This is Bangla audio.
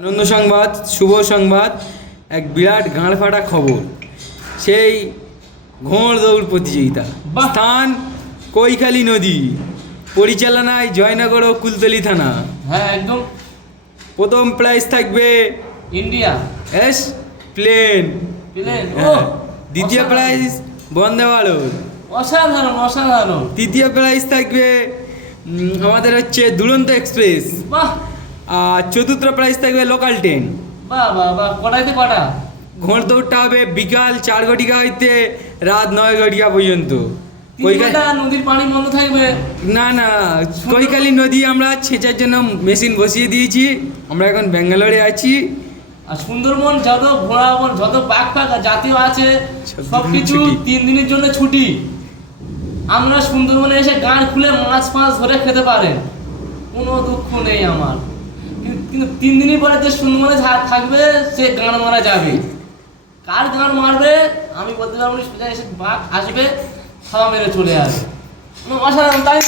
আনন্দ সংবাদ, শুভ সংবাদ, এক বিরাট গাঁড় ফাটা খবর। সেই ঘোড় দৌড় প্রতিযোগিতা, স্থান কৈখালী নদী, পরিচালনায় জয়নগর ও কুলতলি থানা। হ্যাঁ একদম। প্রথম প্রাইজ থাকবে ইন্ডিয়া এস প্লেন। প্লেন। দ্বিতীয় প্রাইজ বন্দে ভারত। অসাধারণ অসাধারণ। তৃতীয় প্রাইজ থাকবে আমাদের হচ্ছে দুরন্ত এক্সপ্রেস। বাহ। আর চতুর্থ প্রাইজ থাকবে লোকাল ট্রেন। বাহ বাহ বাহ। কটাইতে কটা? ঘোড় দৌড়টা হবে বিকাল 4 ঘটিকা হইতে রাত 9 ঘটিকা পর্যন্ত। 3 ঘন্টা নদীর পানি বন্ধ থাকবে? না না, কৈখালী নদী আমরা ছেঁচার জন্য মেশিন বসিয়ে দিয়েছি। আমরা এখন ব্যাঙ্গালোরে আছি। আর সুন্দরবন যত ঘোড়া যত বাঘ ফাঁক জাতীয় আছে সব কিছু 3 দিনের জন্য ছুটি। আমরা সুন্দরবনে এসে গান খুলে মাছ ফাছ ধরে খেতে পারেন, কোনো দুঃখ নেই আমার। কিন্তু 3 দিনই পরে যে সুন্দরবনে থাকবে সে গান মারা যাবে। কার গান মারবে আমি বলতে পারবো না। সোজা এসে বাঘ আসবে, খাওয়া মেরে চলে আসবে। অসাধারণ। তাই